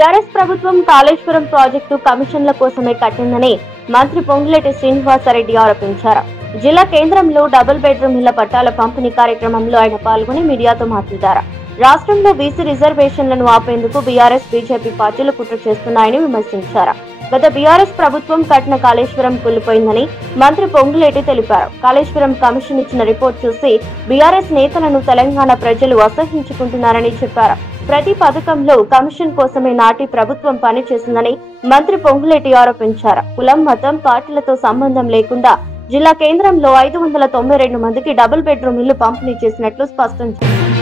BRS ప్రభుత్వం Kaleshwaram project కమిషన్ల కోసమే కట్టిందని మంత్రి పొంగులేటి శ్రీనివాసరెడ్డి ఆరోపించారు. జిల్లా కేంద్రంలో డబుల్ బెడ్రూమ్ ఇళ్ల పట్టాల పంపిణీ కార్యక్రమంలో ఆయన పాల్గొని మీడియాతో మాట్లాడారు. రాష్ట్రంలో బీసీ రిజర్వేషన్లను ఆపేందుకు బీఆర్ఎస్ బీజేపీ పార్టీలు కుట్ర చేస్తున్నాయని విమర్శించారు. గత బీఆర్ఎస్ ప్రభుత్వం కట్టిన కాళేశ్వరం కూలిపోయిందని మంత్రి పొంగులేటి తెలిపారు. కాళేశ్వరం కమిషన్ ఇచ్చిన రిపోర్ట్ చూసి బీఆర్ఎస్ నేతలను తెలంగాణ ప్రజలు అసహ్యించుకుంటున్నారని చెప్పారు. ప్రతి పథకంలో కమిషన్ కోసమే నాటి ప్రభుత్వం పనిచేసిందని మంత్రి పొంగులేటి ఆరోపించారు. కులం, మతం, పార్టీలతో సంబంధం లేకుండా జిల్లా కేంద్రంలో 592 మందికి డబుల్ బెడ్రూమ్ ఇల్లు పంపిణీ చేసినట్లు స్పష్టం చేశారు.